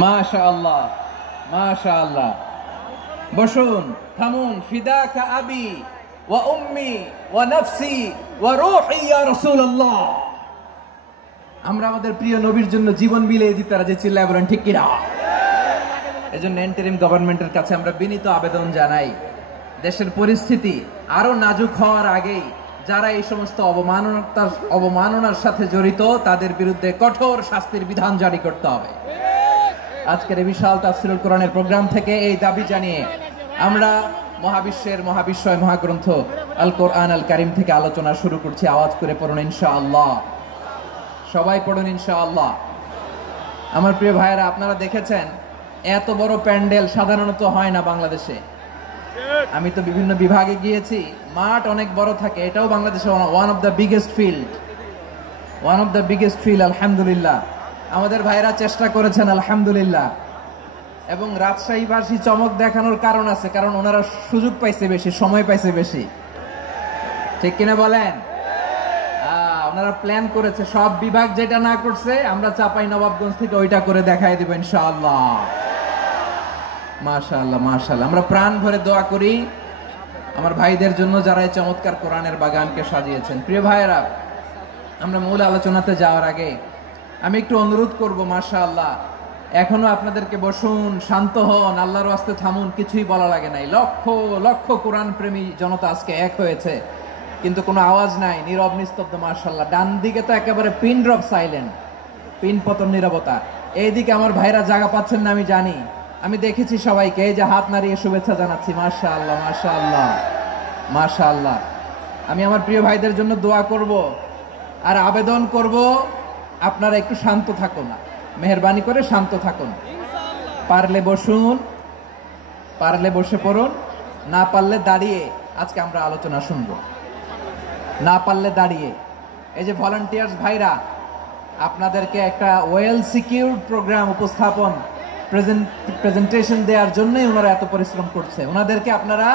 মাশাআল্লাহ, মাশাআল্লাহ। বসুন, থামুন। ফিদাকা আবি ওয়া উম্মি ওয়া নাফসি ওয়া রূহি ইয়া রাসূলুল্লাহ। আমরা আমাদের প্রিয় নবীর জন্য জীবন বিলিয়ে দিতে রাজি, চিল্লায় বলেন ঠিক কিনা? এজন্য ইন্টারিম গভর্নমেন্টের কাছে আমরা বিনীত আবেদন জানাই, দেশের পরিস্থিতি আরো নাজুক হওয়ার আগেই যারা এই সমস্ত অবমাননার সাথে জড়িত তাদের বিরুদ্ধে কঠোর শাস্তির বিধান জারি করতে হবে। আজকের এই বিশাল তাফসীরুল কোরআনের প্রোগ্রাম থেকে এই দাবি জানিয়ে আমরা মহাবিশ্বের মহাবিশ্বয় মহাগ্রন্থ আল কোরআন আল কারীম থেকে আলোচনা শুরু করছি। আওয়াজ করে পড়ুন ইনশাআল্লাহ। সবাই পড়ুন ইনশাআল্লাহ। আমার প্রিয় ভাইয়েরা, আপনারা দেখেছেন এত বড় প্যান্ডেল সাধারণত হয় না বাংলাদেশে। আমি তো বিভিন্ন বিভাগে গিয়েছি, মাঠ অনেক বড় থাকে। এটাও বাংলাদেশে one of the biggest field. আলহামদুলিল্লাহ, আমাদের ভাইরা চেষ্টা করেছেন আলহামদুলিল্লাহ। এবং রাজশাহীবাসী চমক দেখানোর কারণ আছে, কারণ ওনারা সুযোগ পাইছে বেশি, সময় পাইছে বেশি, ঠিক কিনা বলেন? ওনারা প্ল্যান করেছে, সব বিভাগ যেটা না করছে আমরা চাপাই নবাবগঞ্জ থেকে ওইটা করে দেখাই দেব ইনশাআল্লাহ। মাশাআল্লাহ, মাশাআল্লাহ। আমরা প্রাণ ভরে দোয়া করি আমার ভাইদের জন্য যারা এই চমৎকার কোরআনের বাগানকে সাজিয়েছেন। প্রিয় ভাইয়েরা, আমরা মূল আলোচনাতে যাওয়ার আগে আমি একটু অনুরোধ করব, মাশাআল্লাহ, এখনো আপনাদেরকে বসুন, শান্ত হন, আল্লাহর ওয়াস্তে থামুন, কিছুই বলা লাগে নাই। লক্ষ লক্ষ কোরআন প্রেমী জনতা আজকে এক হয়েছে, কিন্তু কোনো আওয়াজ নাই, নীরব নিস্তব্ধ। মাশাআল্লাহ, ডান দিকে তো একেবারে পিন ড্রপ সাইলেন্ট, পিন পতন নীরবতা। এইদিকে আমার ভাইরা জায়গা পাচ্ছেন না আমি জানি, আমি দেখেছি সবাইকে, এই যে হাত নাড়িয়ে শুভেচ্ছা জানাচ্ছি। মাশাআল্লাহ, মাশাআল্লাহ, মাশাআল্লাহ। আমি আমার প্রিয় ভাইদের জন্য দোয়া করব আর আবেদন করব, আপনারা একটু শান্ত থাকুন, মেহেরবানি করে শান্ত থাকুন। পারলে বসুন, পারলে বসে পড়ুন, না পারলে দাঁড়িয়ে আজকে আমরা আলোচনা শুনব। না পারলে দাঁড়িয়ে। এই যে ভলান্টিয়ার্স ভাইরা, আপনাদেরকে একটা ওয়েল সিকিউরড প্রোগ্রাম উপস্থাপন প্রেজেন্টেশন দেওয়ার জন্যই ওনারা এত পরিশ্রম করছে। ওনাদেরকে আপনারা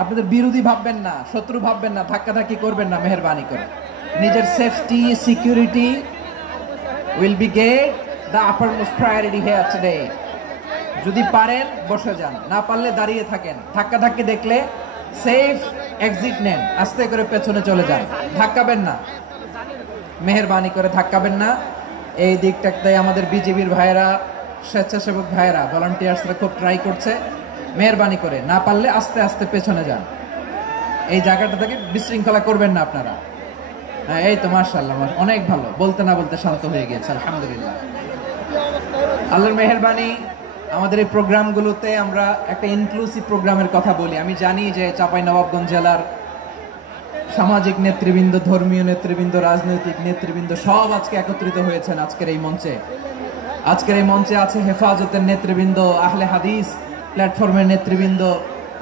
আপনাদের বিরোধী ভাববেন না, শত্রু ভাববেন না, ধাক্কাধাক্কি করবেন না, মেহেরবানি করে। নিজের safety, security will be get the uppermost priority here today. যদি পারেন বসে যান, না পারলে দাঁড়িয়ে থাকেন। ধাক্কাধাক্কি দেখলে সেফ এক্সিট নেন, আস্তে করে পেছনে চলে যান, ধাক্কাবেন না, মেহেরবানি করে ধাক্কাবেন না। এই দিকটাতে আমাদের বিজেপির ভাইয়েরা, স্বেচ্ছাসেবক ভাইয়েরা, ভলান্টিয়ার্সরা খুব ট্রাই করছে। মেহেরবানি করে না পারলে আস্তে আস্তে পেছনে যান। এই জায়গাটা থেকে বিশৃঙ্খলা করবেন না আপনারা। হ্যাঁ, এই তো মাশাআল্লাহ, অনেক ভালো। বলতে না বলতে শান্ত হয়ে গিয়েছে, আলহামদুলিল্লাহ। আল্লাহর মেহেরবানি, আমাদের এই প্রোগ্রামগুলোতে আমরা একটা ইনক্লুসিভ প্রোগ্রামের কথা বলি। আমি জানি যে চাঁপাইনবাবগঞ্জ জেলার সামাজিক নেতৃবৃন্দ, ধর্মীয় নেতৃবৃন্দ, রাজনৈতিক নেতৃবৃন্দ সব আজকে একত্রিত হয়েছেন আজকের এই মঞ্চে। আজকের এই মঞ্চে আছে হেফাজতের নেতৃবৃন্দ, আহলে হাদিস প্ল্যাটফর্মের নেতৃবৃন্দ,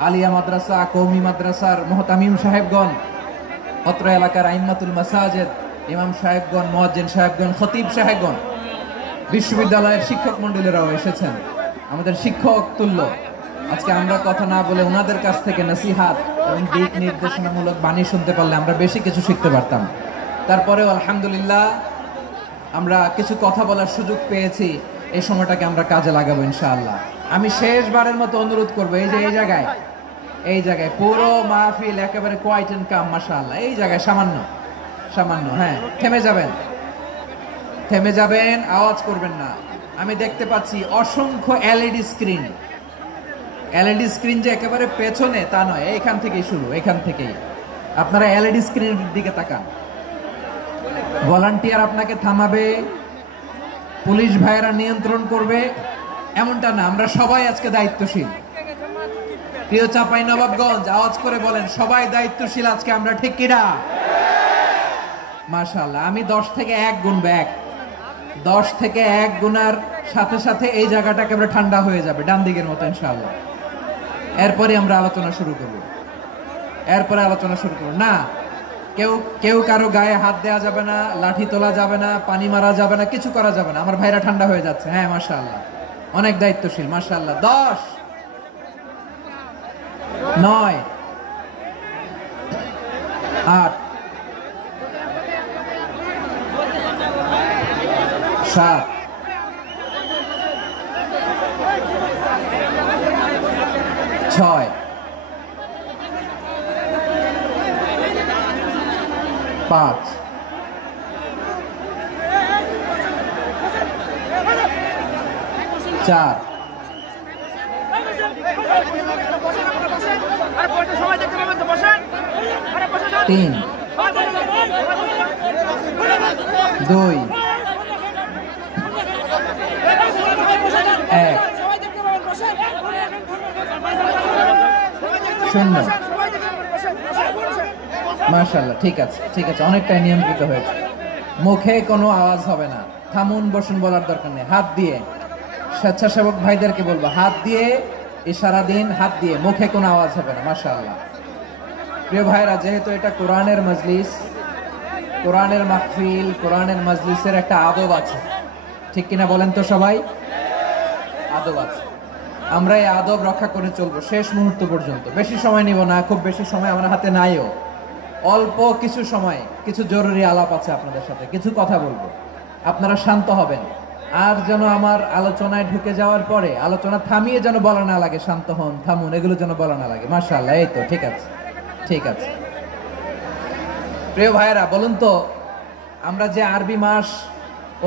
আলিয়া মাদ্রাসা, কওমি মাদ্রাসার মুহতামিম সাহেবগণ, অত্র এলাকার আইম্মাতুল মাসাজিদ, ইমাম সাহেবগণ, মুয়াজ্জিন সাহেবগণ, খতিব সাহেবগণ, বিশ্ববিদ্যালয়ের শিক্ষক মন্ডলীরাও এসেছেন, আমাদের শিক্ষক তুল্য। আজকে আমরা কথা না বলে ওনাদের কাছ থেকে নসিহাত এবং দিক নির্দেশনামূলক বাণী শুনতে পারলে আমরা বেশি কিছু শিখতে পারতাম। তারপরেও আলহামদুলিল্লাহ আমরা কিছু কথা বলার সুযোগ পেয়েছি, এই সময়টাকে আমরা কাজে লাগাবো ইনশাআল্লাহ। আমি শেষবারের মতো অনুরোধ করবো, এই যে এই জায়গায় পুরো মাহফিল একেবারে কোয়াইট এন্ড কাম, মাশাআল্লাহ। এই জায়গায় সামান্য হ্যাঁ, থেমে যাবেন, আওয়াজ করবেন না। আমি দেখতে পাচ্ছি অসংখ্য এলইডি স্ক্রিন, যে একেবারে পেছনে তা নয়, এইখান থেকেই শুরু, এখান থেকেই আপনারা এলইডি স্ক্রিনের দিকে তাকান। ভলান্টিয়ার আপনাকে থামাবে, পুলিশ ভাইয়েরা নিয়ন্ত্রণ করবে, এমনটা না। আমরা সবাই আজকে দায়িত্বশীল। প্রিয় চাঁপাইনবাবগঞ্জ, আওয়াজ করে বলেন সবাই দায়িত্বশীল আজকে আমরা, ঠিক কিনা? মাশাআল্লাহ। আমি 10 থেকে 1 গুনবো, 10 থেকে 1 গুনার সাথে সাথে এই জায়গাটা একেবারে ঠান্ডা হয়ে যাবে, ডান দিকের মতো ইনশাআল্লাহ। এরপরে আমরা আলোচনা শুরু করব। না, কেউ কারো গায়ে হাত দেওয়া যাবে না, লাঠি তোলা যাবে না, পানি মারা যাবে না, কিছু করা যাবে না। আমার ভাইরা ঠান্ডা হয়ে যাচ্ছে। হ্যাঁ, মাশাআল্লাহ, অনেক দায়িত্বশীল, মাশাআল্লাহ। 10, 9, 8, 7, 5, 4, 3, 2, 1, 0। মাশাআল্লাহ, ঠিক আছে, ঠিক আছে, অনেকটাই নিয়ন্ত্রিত হয়েছে। মুখে কোনো আওয়াজ হবে না। থামুন, বসুন বলার দরকার নেই। হাত দিয়ে, স্বেচ্ছাসেবক ভাইদেরকে বলবো, হাত দিয়ে ইশারা দিন, হাত দিয়ে, মুখে কোনো আওয়াজ হবে না। মাশাআল্লাহ। প্রিয় ভাইরা, যেহেতু এটা কোরআনের মজলিস, কোরআনের মাহফিল, কোরআনের মজলিসের একটা আদব আছে, ঠিক কিনা বলেন তো সবাই? আদব আছে। আমরা এই আদব রক্ষা করে চলবো শেষ মুহূর্ত পর্যন্ত। বেশি সময় নিব না, খুব বেশি সময় আমার হাতে নাইও। অল্প কিছু সময় কিছু জরুরি আলাপ আছে আপনাদের সাথে, কিছু কথা বলবো, আপনারা শান্ত হবেন। আর যেন আমার আলোচনায় ঢুকে যাওয়ার পরে আলোচনা থামিয়ে যেন বলা না লাগে শান্ত হন, থামুন, এগুলো যেন বলা না লাগে। মাশাআল্লাহ, এই তো ঠিক আছে, ঠিক আছে। প্রিয় ভাইয়েরা, বলুন তো, আমরা যে আরবি মাস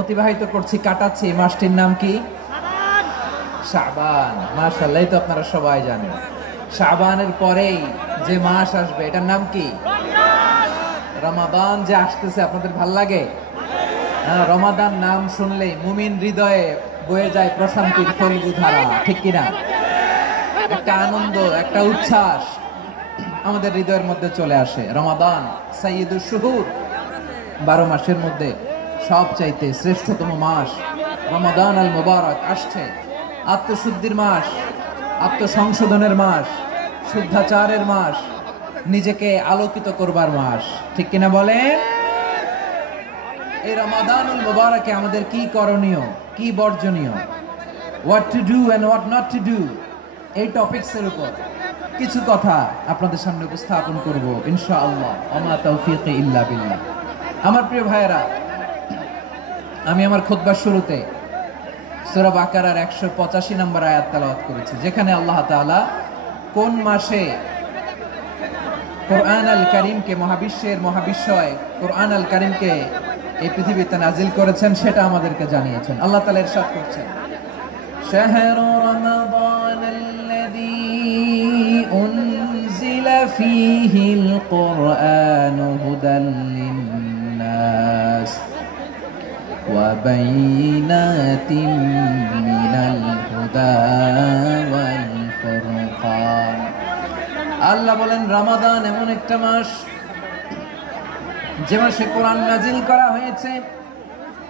অতিবাহিত করছি, কাটাচ্ছি, মাসটির নাম কি? শাবান। মাশাআল্লাহ, এই তো আপনারা সবাই জানেন। শাবানের পরেই যে মাস আসবে, এটার নাম কি? রমাদান। যে আসতেছে, আপনাদের ভাল লাগে? হ্যাঁ, রমাদান নাম শুনলেই মুমিন হৃদয়ে বয়ে যায় প্রশান্তির ফলগু ধারা, ঠিক কিনা? একটা আনন্দ, একটা উচ্ছ্বাস আমাদের হৃদয়ের মধ্যে চলে আসে। রমাদান সাইয়্যিদুশ শুহুর, 12 মাসের মধ্যে সবচাইতে শ্রেষ্ঠতম মাস রমাদান আল মুবারক আসছে। আত্মশুদ্ধির মাস, আত্মসংশোধনের মাস, শুদ্ধাচারের মাস, নিজেকে আলোকিত করবার মাস, ঠিক কিনা বলেন? এই রমাদানুল মুবারকে আমাদের কি করণীয়, কি বর্জনীয়, what to do and what not to do, এই টপিকসের উপর কিছু কথা আপনাদের সামনে উপস্থাপন করব ইনশাআল্লাহ। ওমা তাওফীকি ইল্লা বিল্লাহ। আমার প্রিয় ভাইয়েরা, আমি আমার খুতবার শুরুতে সূরা বাকারার 185 নম্বর আয়াত তেলাওয়াত করেছি, যেখানে আল্লাহ তাআলা কোন মাসে কোরআন আল কারীমকে, মহাবিশ্বের মহাবিশ্বয় কোরআন আল কারীমকে এই পৃথিবীতে নাজিল করেছেন সেটা আমাদেরকে জানিয়েছেন। আল্লাহ তাআলা ইরশাদ করছেন, শাহরু রমাদানাল্লাযী উনজিলা ফীহিল কুরআনু হুদাল লিন্নাস ওয়া বাইনাতিন মিনাল হুদা ওয়াল ফুরকান। আল্লাহ বলেন, রমাদান এমন একটা মাস যে মাসে কোরআন নাজিল করা হয়েছে।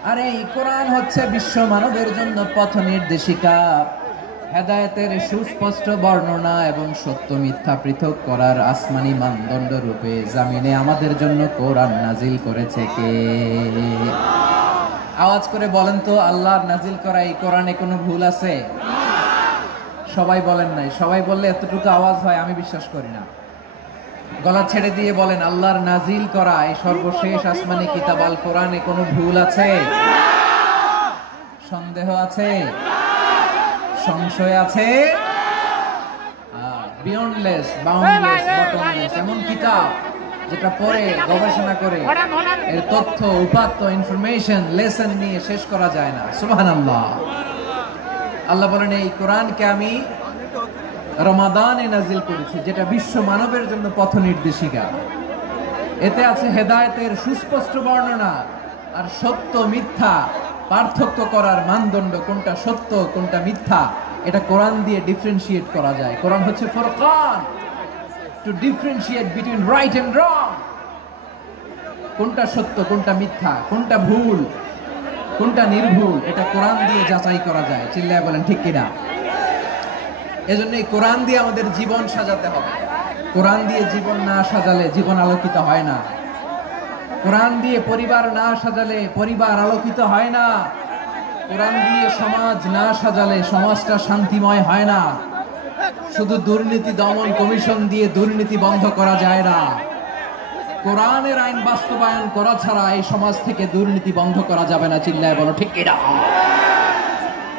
আর এই কোরআন হচ্ছে বিশ্ব মানবের জন্য পথ নির্দেশিকা, হেদায়েতের সুস্পষ্ট বর্ণনা এবং সত্য মিথ্যা পৃথক করার আসমানি মানদণ্ড রূপে জামিনে আমাদের জন্য কোরআন নাজিল করেছে কে? আওয়াজ করে বলেন তো, আল্লাহর নাজিল করা এই কোরআনে কোনো ভুল আছে? সবাই বলেন নাই। সবাই বললে এতটুকু আওয়াজ হয় আমি বিশ্বাস করি না। গলা ছেড়ে দিয়ে বলেন, আল্লাহর নাজিল করা এই সর্বশেষ আসমানি কিতাব আল কোরআনে কোনো ভুল আছে? সন্দেহ আছে? সংশয় আছে? বিয়ন্ডলেস, বাউন্ডলেস, বটমলেস, এমন কিতাব যেটা পড়ে গবেষণা করে এর তথ্য, উপাত্ত, ইনফরমেশন, লেসন নিয়ে শেষ করা যায় না। সুবহানাল্লাহ। আল্লাহ বলেন, এই কোরআনকে আমি রমাদানে নাজিল করেছি, যেটা বিশ্ব মানবের জন্য পথ নির্দেশিকা। এতে আছে হেদায়েতের সুস্পষ্ট বর্ণনা আর সত্য মিথ্যা পার্থক্য করার মানদণ্ড, কোনটা সত্য কোনটা মিথ্যা এটা কোরআন দিয়ে ডিফারেন্সিয়েট করা যায়। কোরআন হচ্ছে ফুরকান, to differentiate between right and wrong. কোনটা সত্য, কোনটা মিথ্যা, কোনটা ভুল, কোনটা নির্ভুল, এটা কোরআন দিয়ে যাচাই করা যায়। চিল্লায় বলেন ঠিক কিনা? এজন্য এই কোরআন দিয়ে আমাদের জীবন সাজাতে হবে। কোরআন দিয়ে জীবন না সাজালে জীবন আলোকিত হয় না। কোরআন দিয়ে পরিবার না সাজালে পরিবার আলোকিত হয় না। কোরআন দিয়ে সমাজ না সাজালে সমাজটা শান্তিময় হয় না। শুধু দুর্নীতি দমন কমিশন দিয়ে দুর্নীতি বন্ধ করা যায় না। কোরআনের আইন বাস্তবায়ন করা ছাড়া এই সমাজ থেকে দুর্নীতি বন্ধ করা যাবে না। চিল্লায় বলো ঠিক কিনা?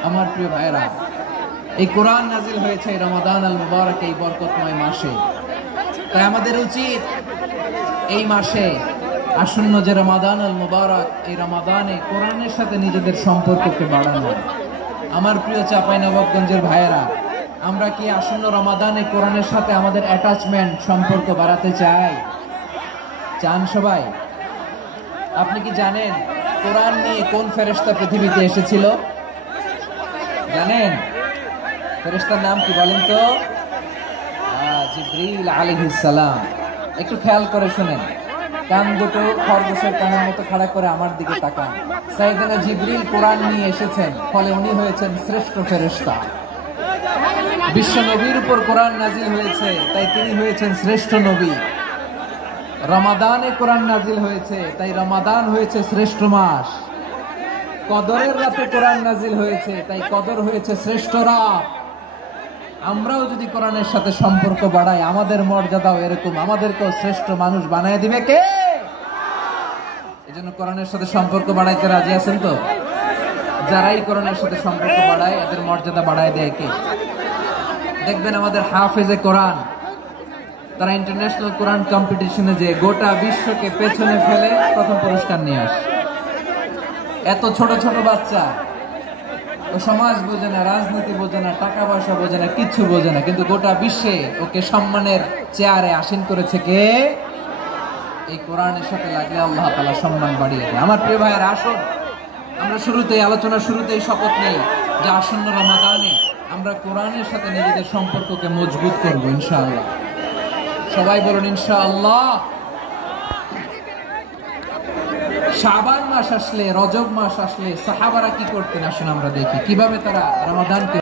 আমার প্রিয় ভাইয়েরা, এই কোরআন নাজিল হয়েছে রমাদান আল মুবারক, এই বরকতময় মাসে। তাই আমাদের উচিত এই মাসে আসন্ন যে রমাদান আল মুবারক, এই রমাদানে কোরআনের সাথে নিজেদের সম্পর্ককে বাড়ানো। আমার প্রিয় চাঁপাইনবাবগঞ্জের ভাইয়েরা, আমরা কি আসন্ন রমাদানে কোরআনের সাথে আমাদের অ্যাটাচমেন্ট সম্পর্ক বাড়াতে চাই? চান সবাই? আপনি কি জানেন কোরআন নিয়ে কোন ফেরেশতা পৃথিবীতে এসেছিল? জানেন ফেরেশতার নাম কি বলেন তো? জিবরিল আলাইহিস সালাম। একটু খেয়াল করে শুনেন, কান দুটো খরগোশের কানের মতো খাড়া করে আমার দিকে তাকান। সাইয়েদনা জিবরিল কোরআন নিয়ে এসেছেন, ফলে উনি হয়েছেন শ্রেষ্ঠ ফেরেশতা। বিশ্ব নবীর উপর কোরআন নাজিল হয়েছে, তাই তিনি হয়েছেন শ্রেষ্ঠ নবী। রমাদানে কোরআন নাজিল হয়েছে, তাই রমাদান হয়েছে শ্রেষ্ঠ মাস। কদরের রাতে কোরআন নাজিল হয়েছে, তাই কদর হয়েছে শ্রেষ্ঠ রাত। আমরাও যদি কোরআনের সাথে সম্পর্ক বাড়াই, আমাদের মর্যাদাও এরকম, আমাদেরকেও শ্রেষ্ঠ মানুষ বানায় দিবে কে? এজন্য কোরআনের সাথে সম্পর্ক বাড়াইতে রাজি আছেন তো? যারাই কোরআনের সাথে সম্পর্ক বাড়ায়, এদের মর্যাদা বাড়ায় দেয় কে? দেখবেন আমাদের হাফেজে কোরআন, তারা ইন্টারন্যাশনাল কোরআন কম্পিটিশনে যে গোটা বিশ্বকে পেছনে ফেলে প্রথম পুরস্কার নিয়ে আসে। এত ছোট ছোট বাচ্চা, ও সমাজ বোঝে না, রাজনীতি বোঝে না, টাকা পয়সা বোঝে না, কিচ্ছু বোঝে না, কিন্তু গোটা বিশ্বে ওকে সম্মানের চেয়ারে আসীন করেছে কে? এই কোরআনের সাথে লাগলে আল্লাহ তাআলা সম্মান বাড়িয়ে দেয়। আমার প্রিয় ভাইয়ের, আসুন আমরা আলোচনার শুরুতেই শপথ নেই যে আসন্ন রমাদানে আমরা কোরআনের সাথে নিজেদের সম্পর্ককে মজবুত করবো ইনশাআল্লাহ। সবাই বলুন ইনশাআল্লাহ। শাবান মাস আসলে, রজব মাস আসলে সাহাবারা কি করতেন আসুন আমরা দেখি কিভাবে তারা রমাদানকে